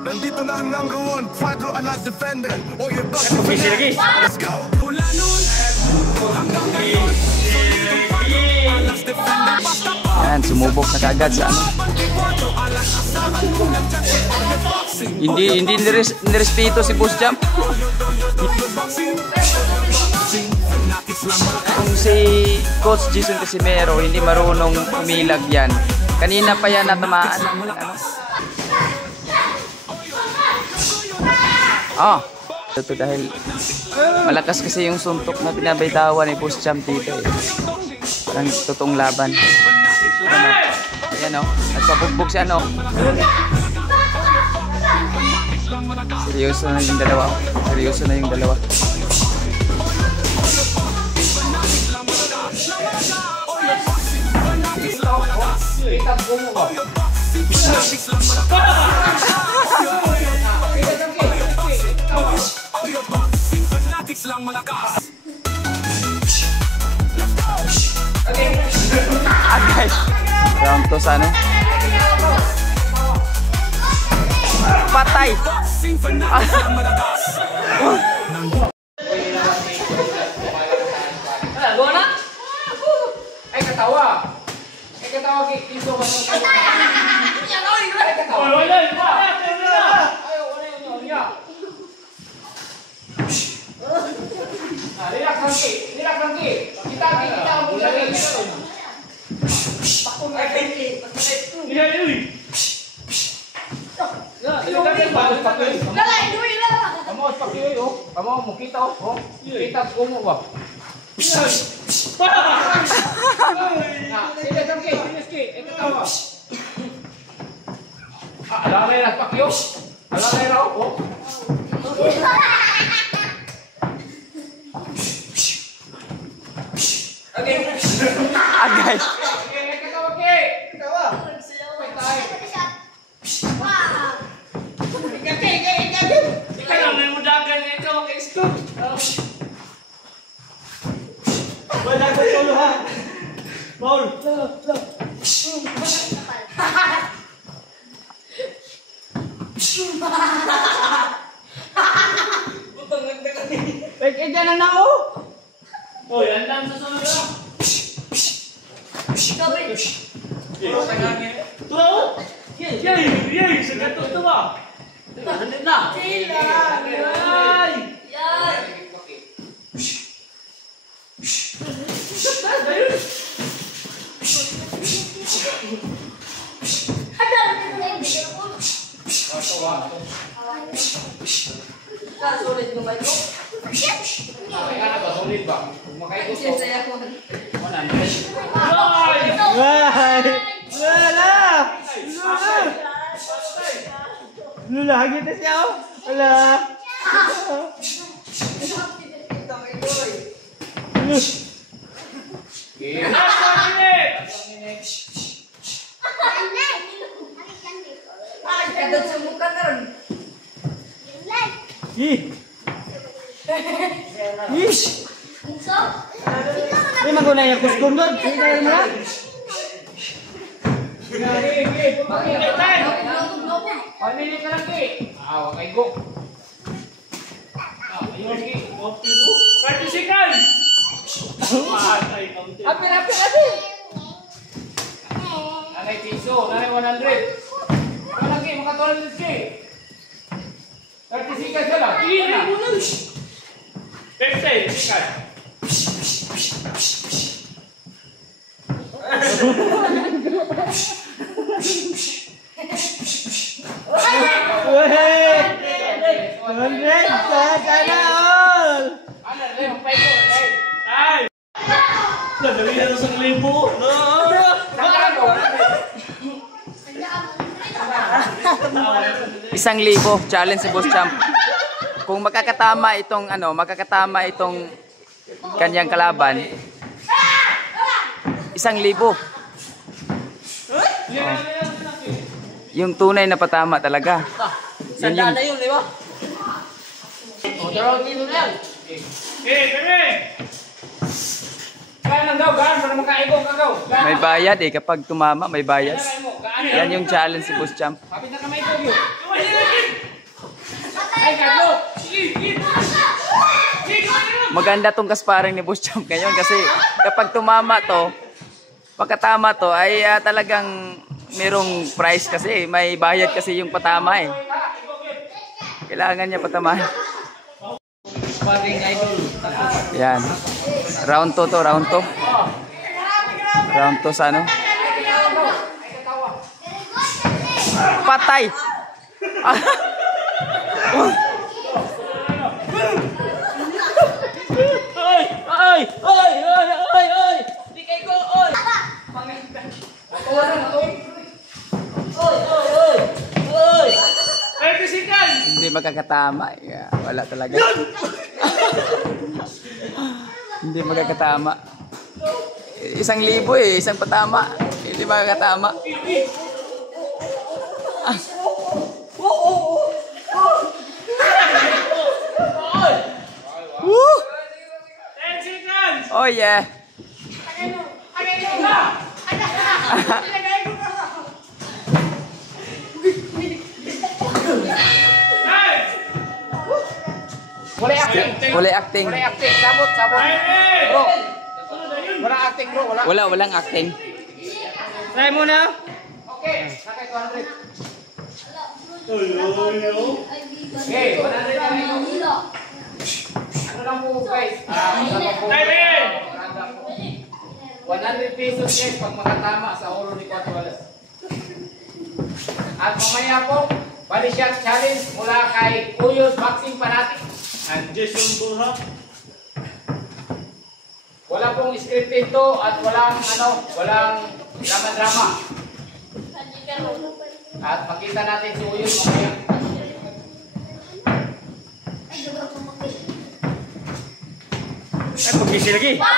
Nandito na ang number one fighter and last defender. Oh, you're back to lagi. Let's go. Mula nun, hanggang ngayon, solidong fighter and last defender. Yan, sumubok na kaagad sa ano. Hindi nirespeto si Boss Jump. Kung si Coach Jason Casimero hindi marunong umilag yan, kanina pa yan natamaan ng ano. Ito dahil malakas kasi yung suntok na binabitawan ni Boss Jump dito eh. Parang totoong laban. Ayan o, nagpabugbog siya no. Seryoso na yung dalawa. Seryoso na yung dalawa. Agay. Round to sana. Patay. Gona? Ay katawa. Ay katawa kay Iso ba? Yan oy, ay katawa. Wala. Ayo, wala niya. Relax lang. Kita ang lagi. Takong ay penti. Iya, uy. Kamu harus pakai itu. Kamu mau kita oh. Kita kamu ba? Nah, sini sampai sini sikit. Itu tahu. Alalay lah pakai yo. Alalay raw oh. Okay. Agay. Oh, yan lang sa sunod na. Yay! Sa gato ito ba? Handin na! Yay! Sulit mo ba ito? Kaya ba? Sulit ba? Kung makaigusto. Lula, hagit na siya oh. Wala. Ini maguna yang kuskum doon. Sige mo na. Pamili ka lang ki. Wag kay go. Ayun ki. 30 seconds. Apir ate. Nanay piso, nanay 100. Ano ki makatulad ki. 30 seconds lang. Iri mo na. 50 seconds. Isang libo challenge si Boss Jump. Kung makakatama itong kanyang kalaban, 1,000. Yung tunay na patama talaga. Yan yung... Sandaan na yun, di ba? Dalawang kilo na yan. Kami! Kaya lang daw, gaan para makaibong kagaw. May bayad eh, kapag tumama may bayad. Yan yung challenge si Boss Jump. Kapit na kamay ko yun. Maganda tong kasparing ni Boss Champ ngayon kasi kapag tumama to, pagkatama to ay talagang merong price kasi, may bayad kasi yung patama eh. Kailangan niya patamahan. Yan. Round 2 to, round 2. Round 2 sa ano? Patay! Di kay ko, oy! Hindi magkakatama. Yeah, wala talaga. Hindi magkakatama. 1,000 eh, isang patama. Hindi magkakatama. Woo! 10 seconds! Oh yeah. Wala acting. Wala acting. Wala acting. Sabot, sabot. Bro. Wala acting, bro. Wala. Walang acting. Try mo na. Okay. Sakay 200. Okay, 100 na ito. Ano lang po guys? 100 pesos guys pag makatama sa ulo ni Cuatro Alas. At mamaya po, body shot challenge mula kay Kuyos Boxing Fanatic. And Jason Burha. Wala pong scripted to at walang drama-drama. At makita natin si Kuyos mamaya. Ay, pag-isi lagi. 100.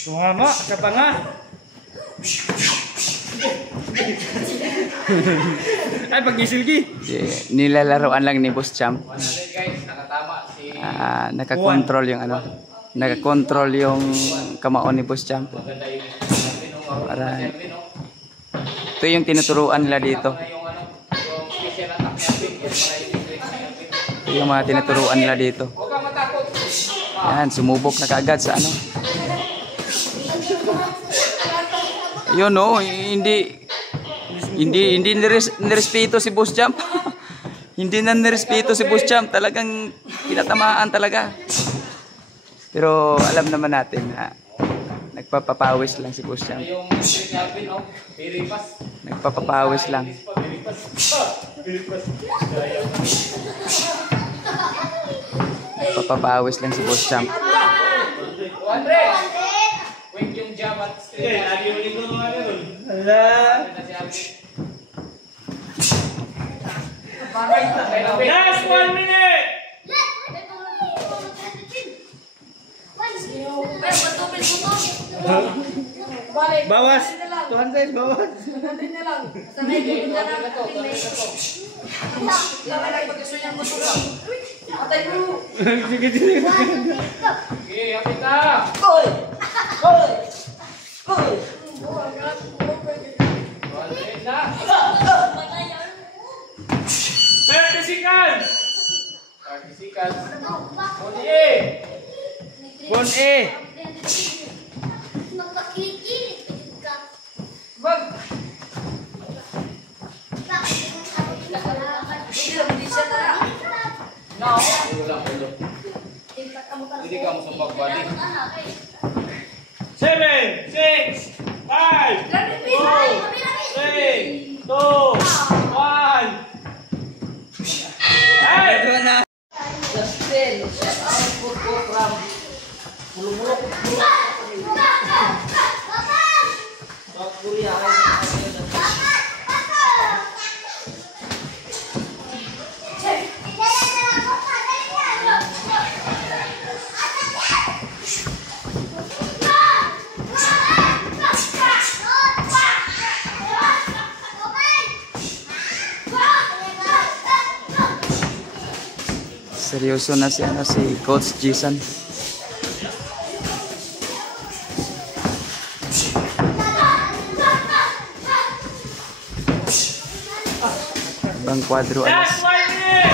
Tumama, sa panga. Ay, pag-isi lagi. Nilalaroan lang ni Boss Champ. 100 guys, nakatama si Nakakontrol yung ano. Nakakontrol yung kamaon ni Boss Champ. maganda yung Para ito yung tinuturuan nila dito. yung special attack niya, Ito yung mga tinuturuan nila dito. huwag kang matakot. Yan, sumubok na kaagad sa ano. Yun no, hindi nirespeto si Boss Champ. Hindi na nirespeto si Boss Champ, talagang pinatamaan talaga. Pero alam naman natin na nagpapapawis lang si Boss Champ. Yung street ni Alvin, oh, piripas. Nagpapapawis lang. Nagpapapawis lang si Boss Champ. 200. Wait yung jab at street. Lagi mo nito mga ganun. Na si Alvin. Last 1 minute! Bawas! 200, bawas! Sige, sige. Okay, hapit na. 200 na. 30 seconds! 30 seconds. Uli. 1A! Wag. No. Hindi ka mo sa pagbalik. 7, 6, 5, 4, 3, 2, 1. Hey! Seryoso na si Coach Jason. Pang kwadro alas. Last 1 minute.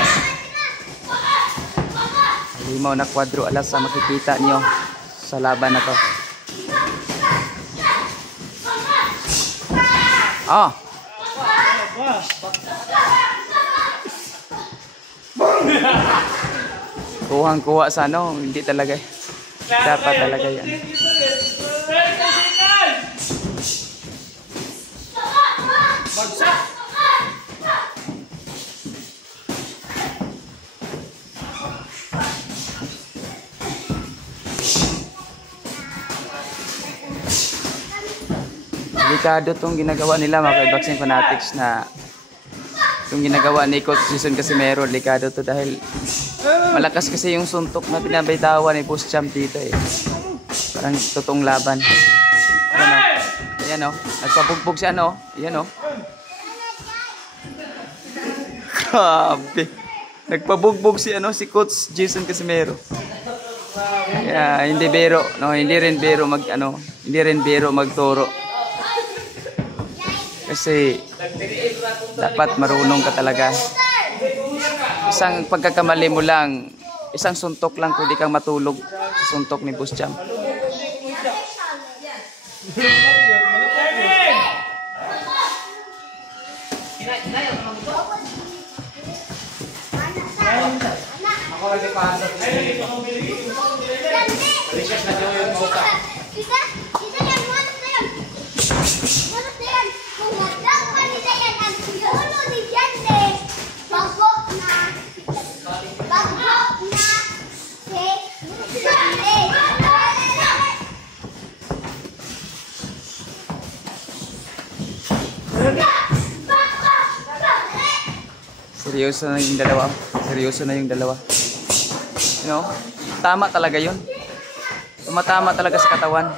Limaw na kwadro alas sa makikita nyo sa laban na to. Ah! Kuhang-kuha sa ano, hindi talaga. Dapat talaga yan. 30 seconds. Bagsak! Delikado tong ginagawa nila mga boxing fanatics na itong ginagawa ni Coach Jason Casimero. Delikado to dahil malakas kasi yung suntok na binabitawan ni Boss Champ dito eh. Parang totoong laban. Ayan o. Nagpabugbog siya no. Ayan o. Grabe. Nagpabugbog si si Coach Jason Casimero. Yeah, hindi biro, no, hindi rin biro magturo. Kasi dapat marunong ka talaga. Isang pagkakamali mo lang, isang suntok lang pwede kang matulog sa suntok ni Boss Champ. Ako lagi pasok. Balikas na daw yung mota. Seryoso na yung dalawa. Seryoso na yung dalawa. You know, tama talaga yun. Tumatama talaga sa katawan.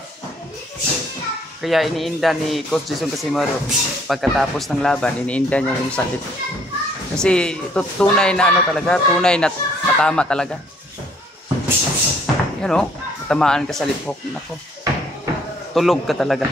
Kaya iniinda ni Coach Jason Casimero pagkatapos ng laban, iniinda niya yung sakit. Kasi tunay na talaga, tunay na patama talaga. You know, tamaan ka sa lip hook. Nako. Tulog ka talaga.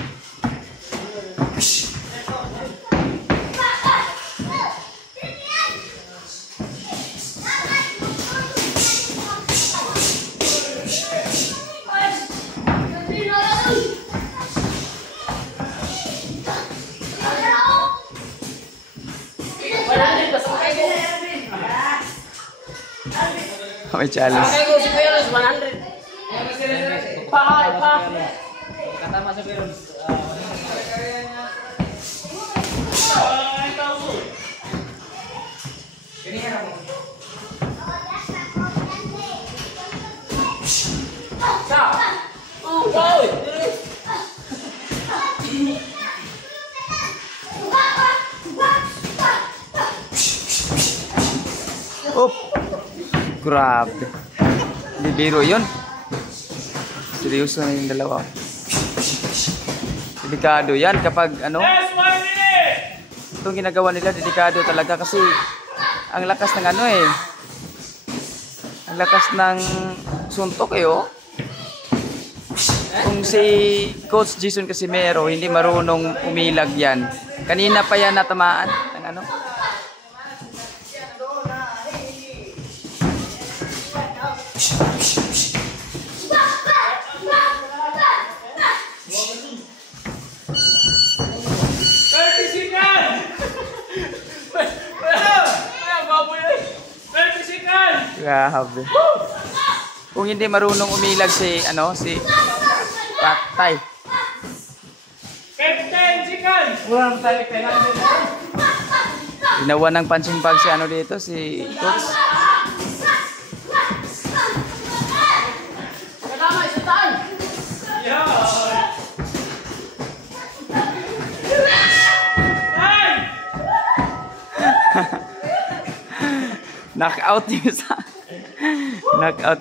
May challenge. Kaya ko si Kuya Ros, 100. Pa. Katama sa Kuya Ros. Oh, grabe. Hindi biro yun. Seryoso na yung dalawa. Delikado yan kapag Last 1 minute. itong ginagawa nila, delikado talaga kasi ang lakas ng ang lakas ng suntok oh. Kung si Coach Jason Casimero hindi marunong umilag yan, kanina pa yan natamaan ng Grabe. Kung hindi marunong umilag si Patay. 15 seconds. Walang tayo kailangan. Ginawa ng punching bag si dito, si Coach. Katama, isa tayo. Knockout yung knockout.